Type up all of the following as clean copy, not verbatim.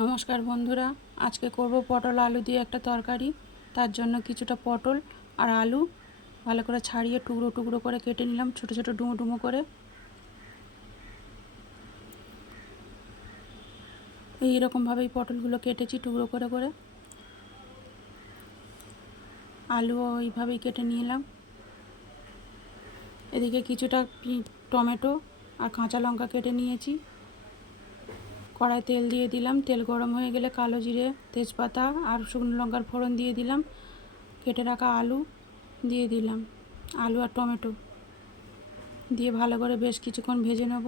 নমস্কার বন্ধুরা, আজকে করব পটল আলু দিয়ে একটা তরকারি। তার জন্য কিছুটা পটল আর আলু ভালো করে ছাড়িয়ে টুকরো টুকরো করে কেটে নিলাম, ছোট ছোট ডুমো ডুমো করে। এই রকমভাবেই পটলগুলো কেটেছি টুকরো করে করে। আলুও এইভাবেই কেটে নিলাম। এদিকে কিছুটা টমেটো আর কাঁচা লঙ্কা কেটে নিয়েছি। কড়াই তেল দিয়ে দিলাম, তেল গরম হয়ে গেলে কালো জিরে, তেজপাতা আর শুকনো লঙ্কার ফোড়ন দিয়ে দিলাম। কেটে রাখা আলু দিয়ে দিলাম, আলু আর টমেটো দিয়ে ভালো করে বেশ কিছুক্ষণ ভেজে নেব।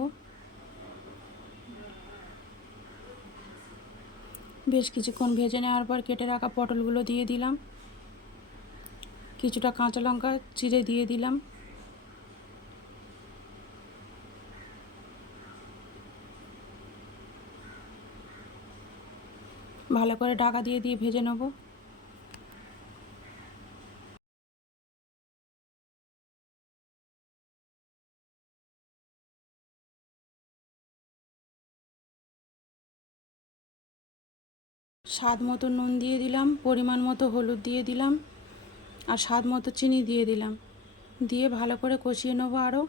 বেশ কিছুক্ষণ ভেজে নেওয়ার পর কেটে রাখা পটলগুলো দিয়ে দিলাম, কিছুটা কাঁচা লঙ্কা চিড়ে দিয়ে দিলাম। ভালো করে ঢাকা দিয়ে দিয়ে ভেজে নেব। স্বাদ মতো নুন দিয়ে দিলাম, পরিমাণ মতো হলুদ দিয়ে দিলাম আর স্বাদ মতো চিনি দিয়ে দিলাম। দিয়ে ভালো করে কষিয়ে নেব। আরও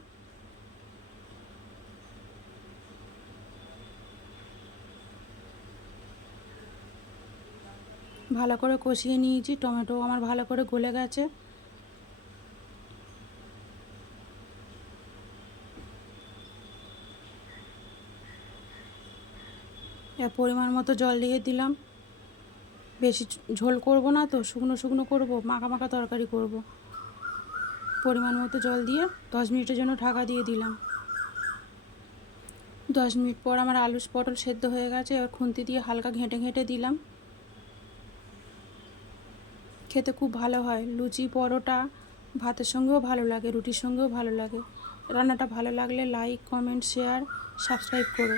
ভালো করে কষিয়ে নিয়েছি। টমেটো আমার ভালো করে গলে গেছে। এর পরিমাণ মতো জল দিয়ে দিলাম। বেশি ঝোল করব না তো, শুকনো শুকনো করব, মাখা মাখা তরকারি করব। পরিমাণ মতো জল দিয়ে 10 মিনিটের জন্য ঢাকা দিয়ে দিলাম। 10 মিনিট পর আমার আলু পটল সেদ্ধ হয়ে গেছে। এবার খুন্তি দিয়ে হালকা ঘেঁটে ঘেঁটে দিলাম। খেতে খুব ভালো হয়, লুচি পরোটা ভাতের সঙ্গেও ভালো লাগে, রুটির সঙ্গেও ভালো লাগে। রান্নাটা ভালো লাগলে লাইক, কমেন্ট, শেয়ার, সাবস্ক্রাইব করো।